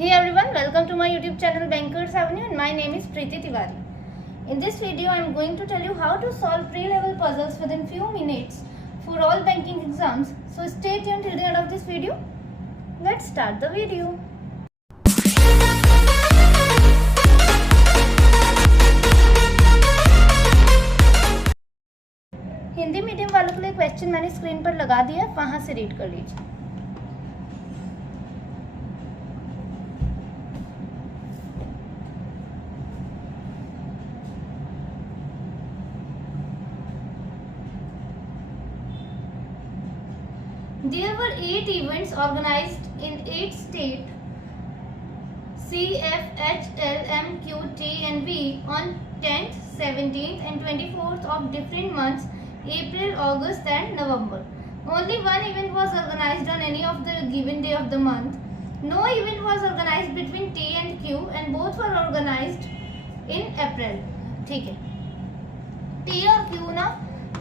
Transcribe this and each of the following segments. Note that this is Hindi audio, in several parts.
Hey everyone, welcome to my YouTube channel Bankers Avenue and my name is Preeti Tiwari. In this video I am going to tell you how to solve pre-level puzzles within few minutes for all banking exams. So stay tuned till the end of this video. Let's start the video. Hindi medium वालों के लिए क्वेश्चन मैंने स्क्रीन पर लगा दिया है, वहां से रीड कर लीजिए. There were 8 events organized in 8 states C, F, H, L, M, Q, T and V on 10th, 17th and 24th of different months, April, August and November. Only one event was organized on any of the given day of the month. No event was organized between T and Q and both were organized in April. ठीक है, T और Q ना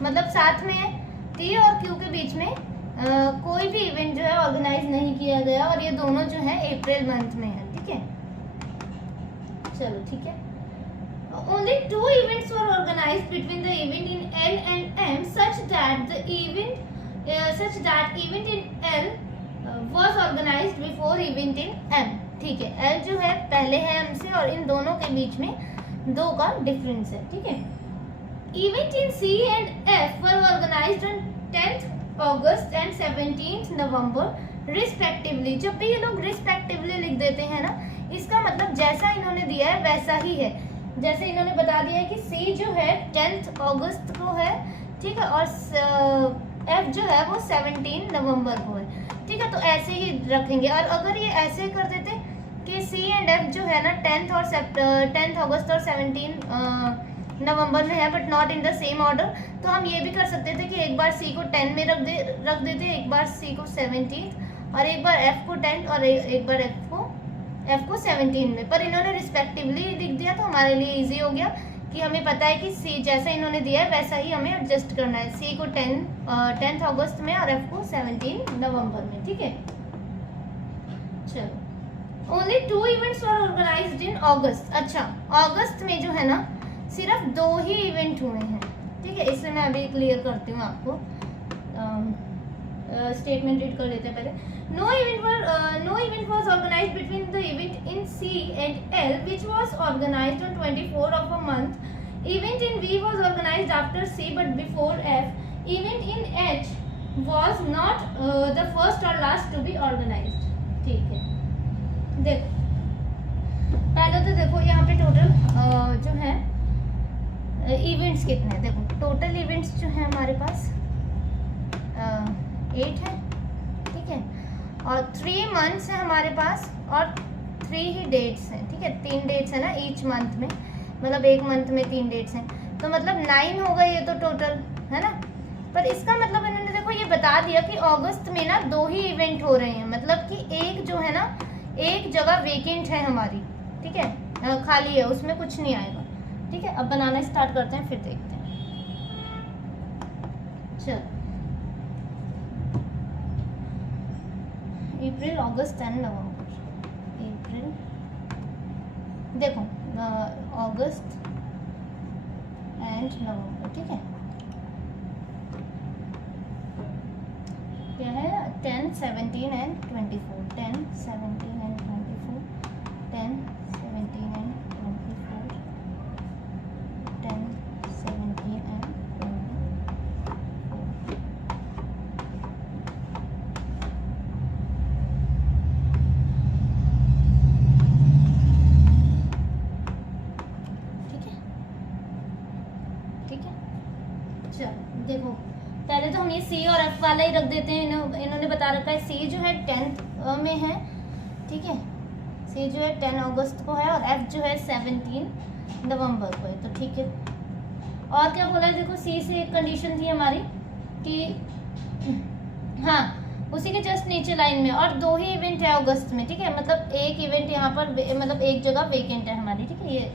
मतलब साथ में है. T और Q के बीच में कोई भी इवेंट जो है ऑर्गेनाइज नहीं किया गया और ये दोनों जो है अप्रैल मंथ में है. ठीक है, चलो ठीक है. Only 2 events were organized between the event in L and M such that event in L was organized before event in M. ठीक है, L जो है पहले है M से और इन दोनों के बीच में 2 का डिफरेंस है. ठीक है, event in C and F were organized on 10th August and 17th November respectively. जब भी ये लोग respectively लिख देते हैं ना, इसका मतलब जैसा इन्होंने दिया है वैसा ही है. जैसे इन्होंने बता दिया है कि C जो है 10th अगस्त को है, ठीक है, और F जो है वो 17 नवंबर को है. ठीक है, तो ऐसे ही रखेंगे. और अगर ये ऐसे कर देते कि C एंड F जो है ना 10th अगस्त और 17 नवंबर में है but not in the same order, तो हम ये भी कर सकते थे कि एक बार C को 10 में रख देते, एक बार C को 17 और एक बार F को 10 और एक बार F को 17 में. पर इन्होंने रिस्पेक्टिवली लिख दिया तो हमारे लिए इजी हो गया कि हमें पता है कि C जैसा इन्होंने दिया है वैसा ही हमें एडजस्ट करना है. C को 10th अगस्त में और F को 17 नवंबर में. ठीक है, चलो. ओनली 2 इवेंट्स वर ऑर्गेनाइज्ड इन अगस्त. अच्छा, अगस्त में जो है ना सिर्फ 2 ही इवेंट हुए हैं. ठीक है, इससे मैं अभी क्लियर करती हूँ आपको. स्टेटमेंट रीड कर लेते हैं पहले. No event was organised between the event in C and L which was organised on 24 of a month. Event in V was organised after C but before F. Event in H was not the first और लास्ट टू बी ऑर्गेनाइज्ड. ठीक है, देखो पहले तो देखो यहाँ पे टोटल जो है इवेंट्स कितने हैं. देखो टोटल इवेंट्स जो है हमारे पास 8 है. ठीक है, और 3 मंथ्स है हमारे पास और 3 ही डेट्स हैं. ठीक है, 3 डेट्स है ना ईच मंथ में, मतलब एक मंथ में 3 डेट्स हैं, तो मतलब 9 हो गए ये तो टोटल है ना. पर इसका मतलब इन्होंने देखो ये बता दिया कि अगस्त में ना 2 ही इवेंट हो रहे हैं, मतलब कि एक जो है ना एक जगह वेकेंट है हमारी. ठीक है, खाली है, उसमें कुछ नहीं आएगा. ठीक है, अब बनाना स्टार्ट करते हैं फिर देखते हैं. चलो, अप्रैल, अगस्त एंड नवंबर. अप्रैल, देखो अगस्त एंड नवंबर. ठीक है, क्या है 10, 17 एंड 24. 10, 17 एंड 24. 10, 17 एंड 24. 10, 17 एंड 24. ठीक है, ठीक है. चलो देखो, पहले तो हम ये C और F वाला ही रख देते हैं. इन्होंने बता रखा है C जो है 10th में है. ठीक है, C जो है 10 अगस्त को है और F जो है 17 नवंबर को है. तो ठीक है, और क्या बोला है देखो, C से एक कंडीशन थी हमारी कि हाँ उसी के जस्ट नीचे लाइन में और 2 ही इवेंट है अगस्त में. ठीक है, मतलब एक इवेंट यहाँ पर मतलब एक जगह वेकेंट है हमारी. ठीक है, ये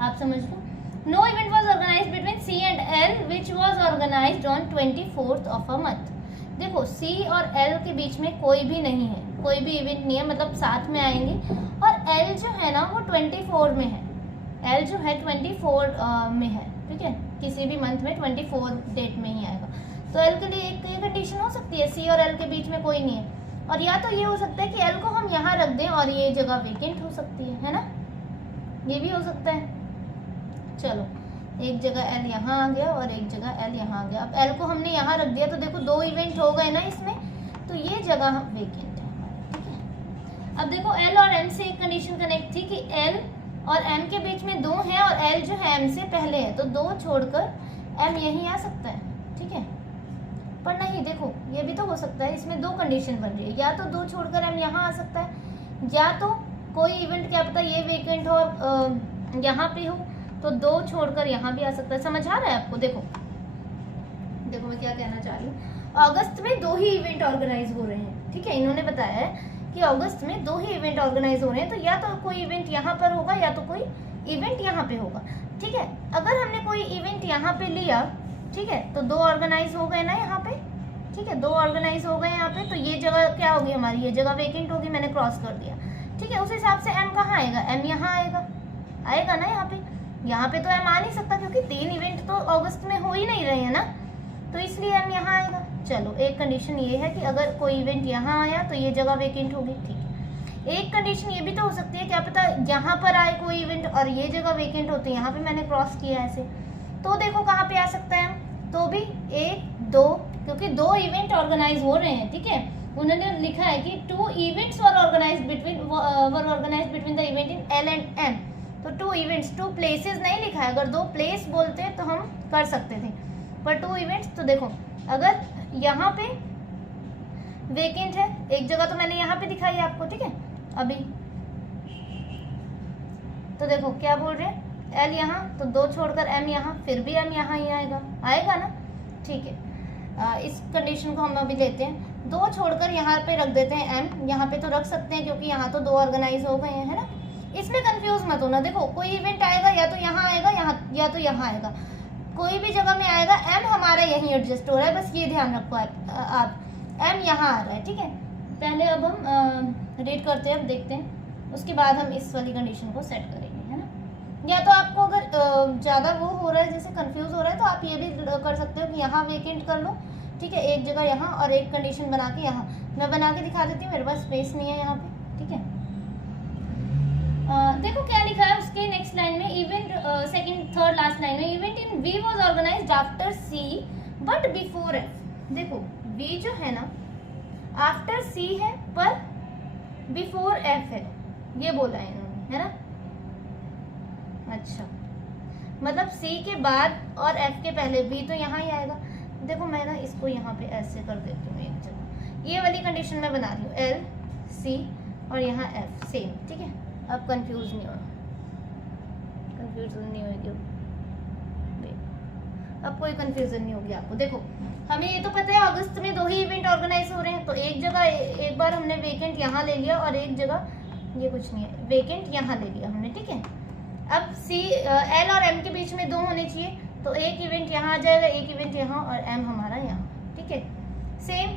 आप समझ लो. No event was organized between C and L which was organized on 24th of a month. देखो C और L के बीच में कोई भी नहीं है, कोई भी इवेंट नहीं है, मतलब साथ में आएंगे एल जो है ना वो 24 में है, एल जो है 24 में है, ठीक है, किसी भी मंथ में 24 डेट में ही आएगा। तो एल के लिए एक ये कंडीशन हो सकती है, सी और एल के बीच में कोई नहीं है, और या तो ये हो सकता है कि एल को हम यहाँ रख दें और ये जगह वेकेंट हो सकती है ना, ये भी हो सकता है। चलो एक जगह एल यहाँ आ गया और एक जगह एल यहाँ आ गया। अब एल को हमने यहाँ रख दिया तो देखो 2 इवेंट हो गए ना इसमें, तो ये जगह वेकेंट है हमारी, ठीक है। अब देखो एल और एम से एक कंडीशन कनेक्ट थी कि एल और एम के बीच में 2 है और एल जो है एम से पहले है, तो 2 छोड़कर एम यहीं आ सकता है, ठीक है। पर नहीं, देखो ये भी तो हो सकता है, इसमें 2 कंडीशन बन रही है, या तो 2 छोड़कर एम यहाँ आ सकता है, या तो कोई इवेंट क्या पता ये वेकेंट हो और यहाँ पे हो, तो 2 छोड़कर यहाँ भी आ सकता है। समझ आ रहा है आपको? देखो देखो मैं क्या कहना चाह रही हूँ। अगस्त में 2 ही इवेंट ऑर्गेनाइज हो रहे हैं, ठीक है। इन्होंने बताया है कि अगस्त में 2 ही इवेंट ऑर्गेनाइज हो रहे हैं, तो या तो कोई इवेंट यहाँ पर होगा या तो कोई इवेंट यहाँ पे होगा, ठीक है। अगर हमने कोई इवेंट यहाँ पे लिया, ठीक है, तो 2 ऑर्गेनाइज हो गए ना यहाँ पे, ठीक है, 2 ऑर्गेनाइज हो गए यहाँ पे, तो ये जगह क्या होगी हमारी, ये जगह वेकेंट होगी, मैंने क्रॉस कर दिया, ठीक है। उस हिसाब से एम कहाँ आएगा, एम यहाँ आएगा, आएगा ना यहाँ पे। यहाँ पे तो एम आ नहीं सकता क्योंकि 3 इवेंट तो अगस्त में हो ही नहीं रहे हैं ना, तो इसलिए एम यहाँ आएगा। चलो एक कंडीशन ये है कि अगर कोई इवेंट यहाँ आया तो ये जगह वेकेंट होगी, ठीक है। एक कंडीशन ये भी तो हो सकती है, क्या पता यहाँ पर आए कोई इवेंट और ये जगह वेकेंट होती है, यहाँ पे मैंने क्रॉस किया ऐसे, तो देखो कहाँ पे आ सकता है, तो भी 1 2, क्योंकि 2 इवेंट ऑर्गेनाइज हो रहे हैं, ठीक है। उन्होंने लिखा है कि 2 events were organise between the event in L and M, तो 2 इवेंट्स, 2 प्लेसेस नहीं लिखा है। अगर 2 प्लेस बोलते तो हम कर सकते थे, पर 2 इवेंट्स, तो देखो अगर यहाँ पे वेकेंट है एक जगह, तो मैंने यहाँ पे दिखाई है आपको, ठीक है। अभी तो देखो क्या बोल रहे हैं, एल यहाँ, तो 2 छोड़कर एम यहाँ, फिर भी एम यहाँ ही आएगा, आएगा ना, ठीक है। इस कंडीशन को हम अभी लेते हैं, 2 छोड़कर यहाँ पे रख देते हैं एम, यहाँ पे तो रख सकते हैं क्योंकि यहाँ तो 2 ऑर्गेनाइज हो गए हैं, है ना। इसमें कंफ्यूज मत होना, देखो कोई इवेंट आएगा या तो यहाँ आएगा, यहाँ या तो यहाँ आएगा, कोई भी जगह में आएगा, एम हमारा यहीं एडजस्ट हो रहा है, बस ये ध्यान रखो आप एम यहाँ आ रहा है, ठीक है। पहले अब हम रीड करते हैं, अब देखते हैं, उसके बाद हम इस वाली कंडीशन को सेट करेंगे, है ना। या तो आपको अगर ज़्यादा वो हो रहा है, जैसे कंफ्यूज हो रहा है, तो आप ये भी कर सकते हो कि यहाँ वेकेंट कर लो, ठीक है, एक जगह यहाँ और एक कंडीशन बना के यहाँ, मैं बना के दिखा देती हूँ, मेरे पास स्पेस नहीं है यहाँ पे, ठीक है। देखो क्या लिखा है उसके नेक्स्ट लाइन में, event second third last line में, event in V was organised after C but before F. देखो वी जो है ना आफ्टर सी है पर बिफोर एफ है, ये बोला है इन्होंने, है ना। अच्छा, मतलब सी के बाद और एफ के पहले वी तो यहाँ ही आएगा। देखो मैं ना इसको यहाँ पे ऐसे कर देती हूँ एक जगह, ये वाली कंडीशन मैं बना रही हूँ, एल सी और यहाँ एफ सेम, ठीक है। अब कंफ्यूज नहीं होगी, अब कोई कंफ्यूजन नहीं होगी आपको। देखो हमें ये तो पता है अगस्त में 2 ही इवेंट ऑर्गेनाइज हो रहे हैं, तो एक जगह एक बार हमने वेकेंट यहाँ ले लिया और एक जगह ये कुछ नहीं है, वेकेंट यहाँ ले लिया हमने, ठीक है। अब सी एल और एम के बीच में 2 होने चाहिए, तो एक इवेंट यहाँ आ जाएगा, एक इवेंट यहाँ और एम हमारा यहाँ, ठीक है। सेम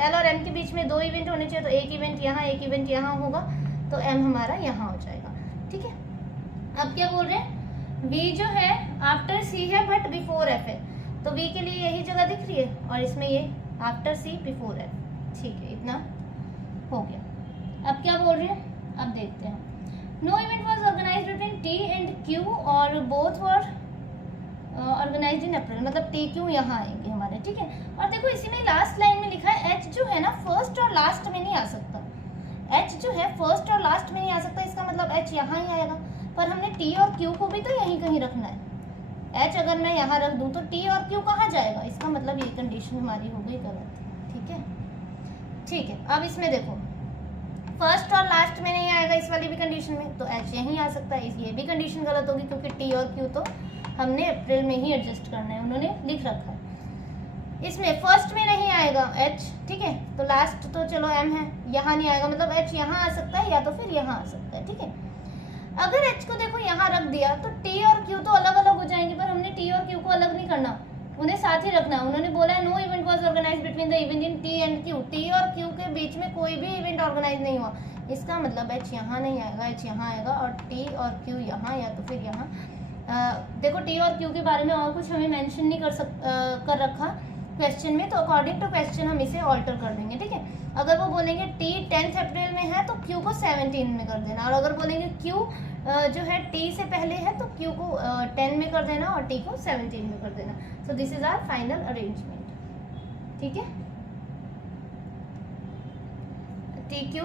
एल और एम के बीच में 2 इवेंट होने चाहिए, तो एक इवेंट यहाँ एक इवेंट यहाँ होगा, तो एम हमारा यहाँ हो जाएगा, ठीक है। अब क्या बोल रहे हैं, वी जो है आफ्टर सी है बट बिफोर एफ है, तो वी के लिए यही जगह दिख रही है और इसमें ये आफ्टर सी बिफोर एफ, ठीक है, इतना हो गया। अब क्या बोल रहे हैं, अब देखते हैं, no event was organised between T and Q और both were organised in April, मतलब टी क्यू यहाँ आएंगे हमारे, ठीक है। और देखो इसी में लास्ट लाइन में लिखा है एच जो है ना फर्स्ट और लास्ट में नहीं आ सकता, एच जो है फर्स्ट और लास्ट में नहीं आ सकता, इसका मतलब एच यहाँ ही आएगा, पर हमने टी और क्यू को भी तो यहीं कहीं रखना है। एच अगर मैं यहाँ रख दूँ तो टी और क्यू कहाँ जाएगा, इसका मतलब ये कंडीशन हमारी हो गई गलत, ठीक है। ठीक है, अब इसमें देखो फर्स्ट और लास्ट में नहीं आएगा इस वाली भी कंडीशन में, तो एच यहीं आ सकता है, ये भी कंडीशन गलत होगी क्योंकि टी और क्यू तो हमने अप्रैल में ही एडजस्ट करना है, उन्होंने लिख रखा है। इसमें फर्स्ट में नहीं आएगा एच, ठीक है, तो लास्ट तो चलो एम है, यहाँ नहीं आएगा, मतलब एच यहाँ आ सकता है या तो फिर यहाँ आ सकता है, ठीक है। अगर एच को देखो यहाँ रख दिया तो टी और क्यू तो अलग अलग हो जाएंगे, पर हमने टी और क्यू को अलग नहीं करना, उन्हें साथ ही रखना। उन्होंने बोला है no event was organised between the event in T and Q, T और क्यू के बीच में कोई भी इवेंट ऑर्गेनाइज नहीं हुआ, इसका मतलब एच यहाँ नहीं आएगा, एच यहाँ आएगा, और टी और क्यू यहाँ या तो फिर यहाँ। देखो टी और क्यू के बारे में और कुछ हमें मेंशन नहीं कर रखा क्वेश्चन में, तो अकॉर्डिंग टू क्वेश्चन हम इसे ऑल्टर कर देंगे, ठीक है। अगर वो बोलेंगे टी 10 अप्रैल में है तो क्यू को 17 में कर देना, और अगर बोलेंगे क्यू जो है टी से पहले है तो क्यू को 10 में कर देना और टी को 17 में कर देना। So this is our final arrangement, ठीक है। टी क्यू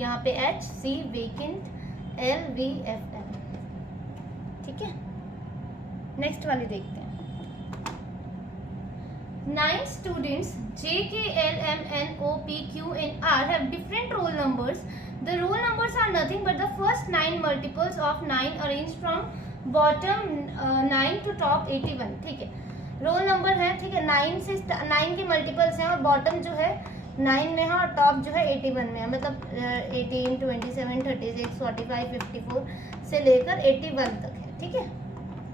यहाँ पे H C vacant L V F M, ठीक है। नेक्स्ट वाली देखते हैं। 9 students J, K, L, M, N, O, P, Q, and R have different roll numbers. The roll numbers are nothing but the first 9 multiples of 9 arranged from bottom 9 to top 81, ठीक है। रोल नंबर है, ठीक है, 9 से 9 के मल्टीपल्स हैं और बॉटम जो है 9 में है और टॉप जो है 81 में है, मतलब 18, 27, 36, 45, 54 से लेकर 81 तक है, ठीक है।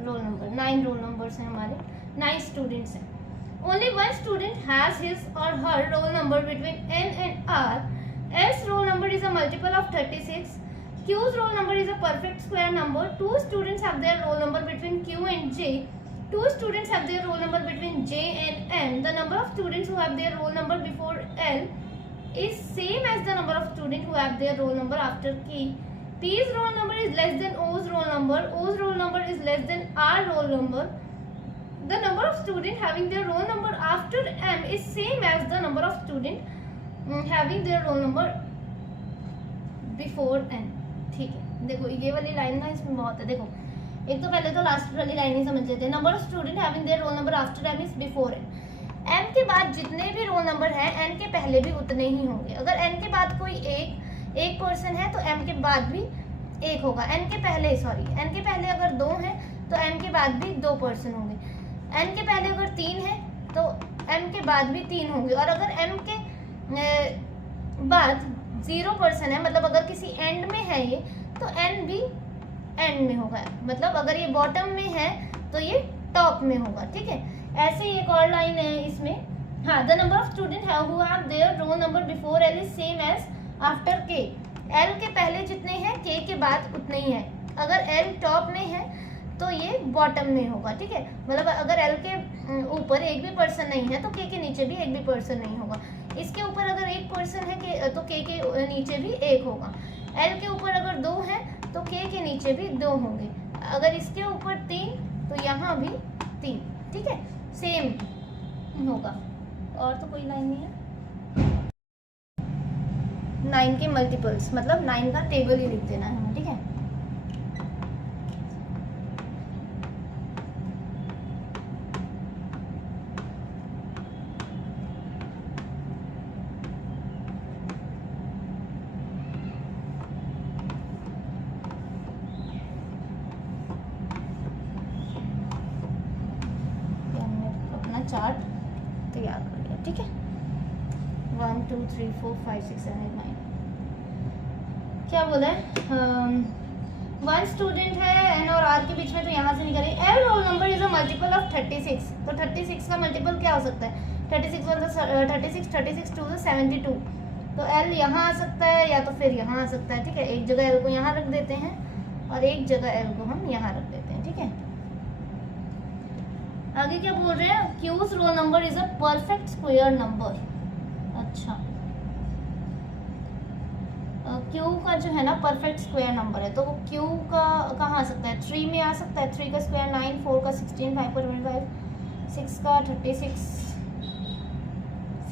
रोल नंबर 9 रोल नंबर्स हैं हमारे, 9 स्टूडेंट्स हैं। Only one student has his or her roll number between N and R. L's roll number is a multiple of 36. Q's roll number is a perfect square number. 2 students have their roll number between Q and J. 2 students have their roll number between J and M. The number of students who have their roll number before L is same as the number of students who have their roll number after K. P's roll number is less than O's roll number. O's roll number is less than R roll number. The number of students having their roll number after M is same as the number of students having their roll number before N, ठीक है। देखो ये वाली लाइन ना इसमें बहुत है, देखो एक तो पहले तो लास्ट वाली लाइन ही समझ लेते हैं। Number of student having their roll number after M is before N। M के बाद जितने भी रोल नंबर हैं N के पहले भी उतने ही होंगे। अगर N के बाद कोई एक पर्सन है तो M के बाद भी एक होगा। N के पहले अगर 2 हैं तो M के बाद भी 2 पर्सन होंगे। N के पहले अगर 3 है तो M के बाद भी 3 होंगे, और अगर M के बाद 0 पर्सन है, मतलब अगर किसी एंड में है ये, तो N भी एंड में होगा, मतलब अगर ये बॉटम में है तो ये टॉप में होगा, ठीक है। ऐसे ही एक और लाइन है इसमें, हाँ, the number of student who have their roll number before L is same as after K। L के पहले जितने हैं K के बाद उतने ही हैं। अगर L टॉप में है तो ये बॉटम में होगा, ठीक है। मतलब अगर L के ऊपर एक भी पर्सन नहीं है तो K के नीचे भी एक भी पर्सन नहीं होगा। इसके ऊपर अगर एक पर्सन है तो K के नीचे भी एक होगा। L के ऊपर अगर 2 है तो K के नीचे भी 2 होंगे। अगर इसके ऊपर 3 तो यहाँ भी 3, ठीक है, सेम होगा। और तो कोई लाइन नहीं है। 9 के मल्टीपल्स मतलब 9 का टेबल ही लिख देना है हमें, ठीक है। चार्ट तैयार कर लिया, ठीक है। 1 2 3 4 5 6 7 8 9 क्या बोला है, 1 स्टूडेंट है N और R के बीच में, तो यहाँ से निकालें। L role number is a multiple of 36, तो 36 का मल्टीपल क्या हो सकता है, 36 2 72, तो L यहाँ आ सकता है या तो फिर यहाँ आ सकता है, ठीक है। एक जगह L को यहाँ रख देते हैं और एक जगह L को हम यहाँ रख देते हैं, ठीक है। आगे क्या बोल रहे हैं, Q's role number is a perfect square number. अच्छा, Q का जो है ना परफेक्ट स्क्वायर नंबर है, तो वो Q का कहाँ आ सकता है, 3 में आ सकता है। 3 का स्क्वायर 9, 4 का 16, 5 का 25, 6 का 36,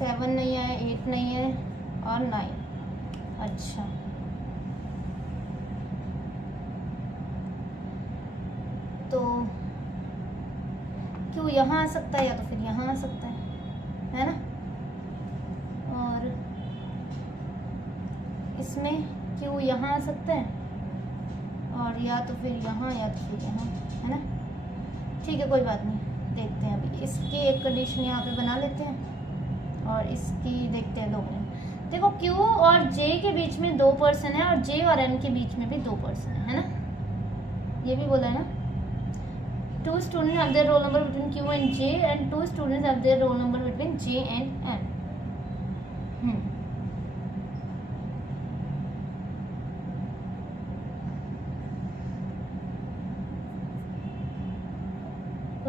7 नहीं है, 8 नहीं है और 9। अच्छा, तो Q यहाँ आ सकता है या तो फिर यहाँ आ सकता है ना। और इसमें Q यहाँ आ सकता है और या तो फिर यहाँ या तो फिर यहाँ, है ना। ठीक है, कोई बात नहीं, देखते हैं अभी इसकी एक कंडीशन यहाँ पे बना लेते हैं और इसकी देखते हैं 2 मिनट। देखो Q और J के बीच में 2 पर्सन है और J और N के बीच में भी 2 पर्सन है ना, ये भी बोला है ना। 2 students have their roll number between Q and J and 2 students have their roll number between J and N।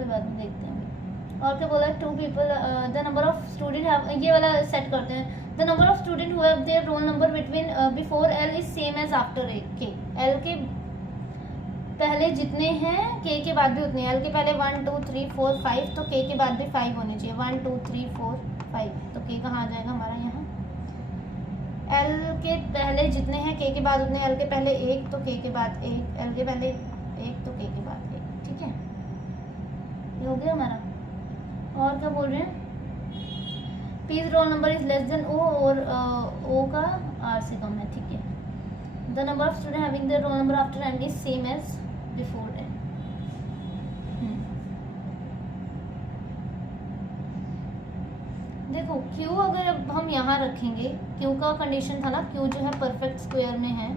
बाद में देखते हैं। और क्या बोला, 2 people, the number of student have, ये वाला सेट करते हैं। The number of student who have their roll number between before L is same as after K. L के पहले जितने हैं के बाद भी उतने, एल के पहले 1 2 3 4 5, तो के बाद भी 5 होने चाहिए। 1 2 3 4 5, तो के कहाँ आ जाएगा हमारा यहाँ। एल के पहले जितने हैं के बाद उतने, एल के पहले 1 तो के बाद 1, एल के पहले 1 तो के बाद 1, ठीक है, ये हो गया हमारा। और क्या बोल रहे हैं, P's roll number is less than O, और ओ का आर से कम है, ठीक है। The number of student having the roll number after N is same as before N. देखो क्यू अगर अब हम यहाँ रखेंगे, क्यू का कंडीशन था ना, क्यू जो है परफेक्ट स्क्वायर में है,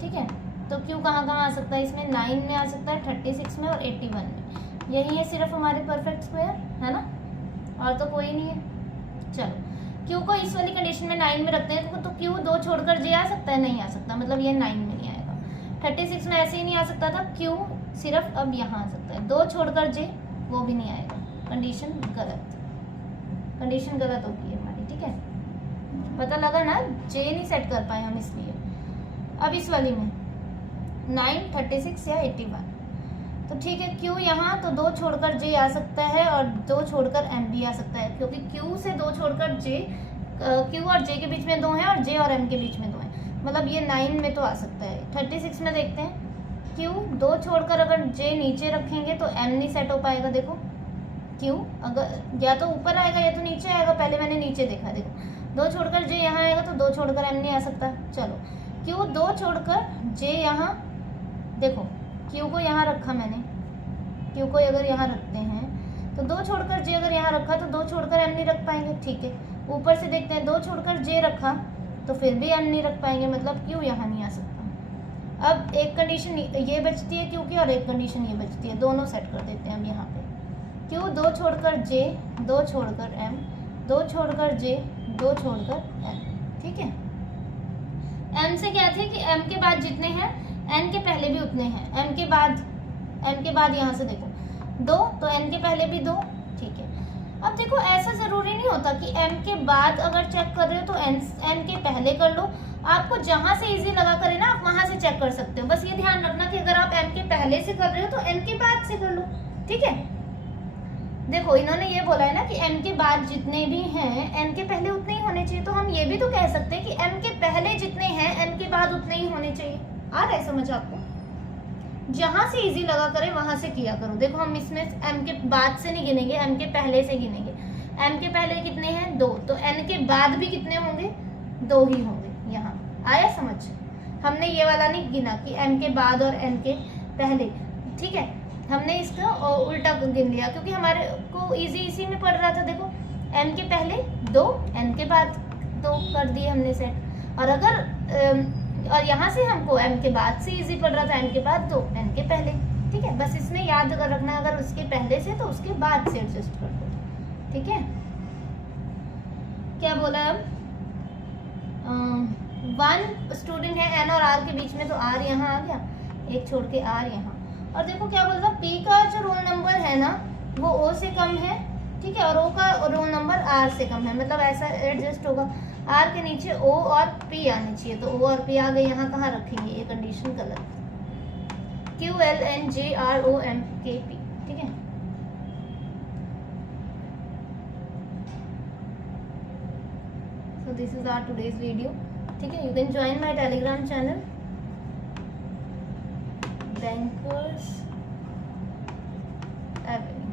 ठीक है, तो क्यू कहाँ कहाँ आ सकता है इसमें, 9 में आ सकता है, 36 में और 81 में। यही है सिर्फ हमारे परफेक्ट स्क्वायर, है ना, और तो कोई नहीं है। चलो क्यू को इस वाली कंडीशन में 9 में रखते हैं, तो क्यू 2 छोड़कर जे आ सकता है, नहीं आ सकता, मतलब ये 9 में नहीं आएगा। 36 में ऐसे ही नहीं आ सकता था, क्यू सिर्फ अब यहाँ आ सकता है, 2 छोड़कर जे वो भी नहीं आएगा, कंडीशन गलत, कंडीशन गलत होगी हमारी, ठीक है। पता लगा ना, जे नहीं सेट कर पाए हम इसलिए। अब इस वाली में 9, 36 या 81, तो ठीक है, क्यू यहाँ तो 2 छोड़कर जे आ सकता है और 2 छोड़कर एम भी आ सकता है, क्योंकि क्यू से 2 छोड़कर जे, क्यू और जे के बीच में 2 हैं और जे और एम के बीच में 2 हैं, मतलब ये 9 में तो आ सकता है। 36 में देखते हैं, क्यू 2 छोड़कर अगर जे नीचे रखेंगे तो एम नहीं सेट हो पाएगा। देखो क्यू अगर या तो ऊपर आएगा या तो नीचे आएगा, पहले मैंने नीचे देखा, देखो 2 छोड़कर जे यहाँ आएगा तो 2 छोड़कर एम नहीं आ सकता। चलो क्यू 2 छोड़कर जे यहाँ, देखो क्यू को यहाँ रखा मैंने, क्यू को अगर यहाँ रखते हैं तो 2 छोड़कर जे अगर यहाँ रखा तो 2 छोड़कर एम नहीं रख पाएंगे, ठीक है। ऊपर से देखते हैं, 2 छोड़कर जे रखा तो फिर भी एम नहीं रख पाएंगे, मतलब क्यू यहाँ नहीं आ सकता। अब एक कंडीशन ये बचती है क्यू की और एक कंडीशन ये बचती है, दोनों सेट कर देते हैं अब यहाँ पे। क्यू 2 छोड़कर जे, 2 छोड़कर एम, 2 छोड़कर जे, 2 छोड़कर एम, ठीक है। एम से क्या थे कि एम के बाद जितने हैं एन के पहले भी उतने हैं, एम के बाद यहाँ से देखो 2 तो एन के पहले भी 2, ठीक है। अब देखो ऐसा जरूरी नहीं होता कि एम के बाद अगर चेक कर रहे हो तो एन के पहले कर लो, आपको जहां से इजी लगा करे ना आप वहां से चेक कर सकते हो। बस ये ध्यान रखना कि अगर आप एन के पहले से कर रहे हो तो एन के बाद से कर लो, ठीक है। देखो इन्होंने ये बोला है ना कि एम के बाद जितने भी हैं एन के पहले उतने ही होने चाहिए, तो हम ये भी तो कह सकते हैं कि एम के पहले जितने हैं एन के बाद उतने ही होने चाहिए। आ रहा है समझ आपको? जहां से इजी लगा करे वहां से किया करो। देखो हम इसमें एम के बाद से नहीं गिनेंगे, एम के पहले से गिनेंगे। एम के पहले कितने हैं 2, तो एन के बाद भी कितने होंगे 2 ही होंगे। यहाँ आया समझ? हमने ये वाला नहीं गिना कि एम के बाद और एन के पहले, ठीक है, हमने इसका उल्टा गिन लिया क्योंकि हमारे को इजी इसी में पड़ रहा था। देखो एम के पहले 2, एन के बाद 2 कर दिए हमने सेट, और अगर और यहाँ से हमको एम के बाद से इजी पड़ रहा था, एम के बाद 2, एन के पहले, ठीक है। बस इसमें याद कर रखना अगर उसके पहले से तो उसके बाद से एडजस्ट कर दो, ठीक है। क्या बोला अब 1 स्टूडेंट है एन और आर के बीच में, तो आर यहाँ आ गया, एक छोड़ के आर यहाँ। और देखो क्या बोल रहा, पी का जो रोल नंबर है ना वो ओ से कम है, ठीक है, और ओ का रोल नंबर आर से कम है, मतलब ऐसा एडजस्ट होगा। आर के नीचे ओ और पी आने चाहिए, तो ओ और पी आ गए, यहाँ कहाँ रखेंगे, ये कंडीशन गलत। Q L N J R O M K P, ठीक है। So this is our today's video, ठीक है। You can join my Telegram channel, Bankers Avenue.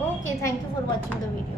Okay, thank you for watching the video.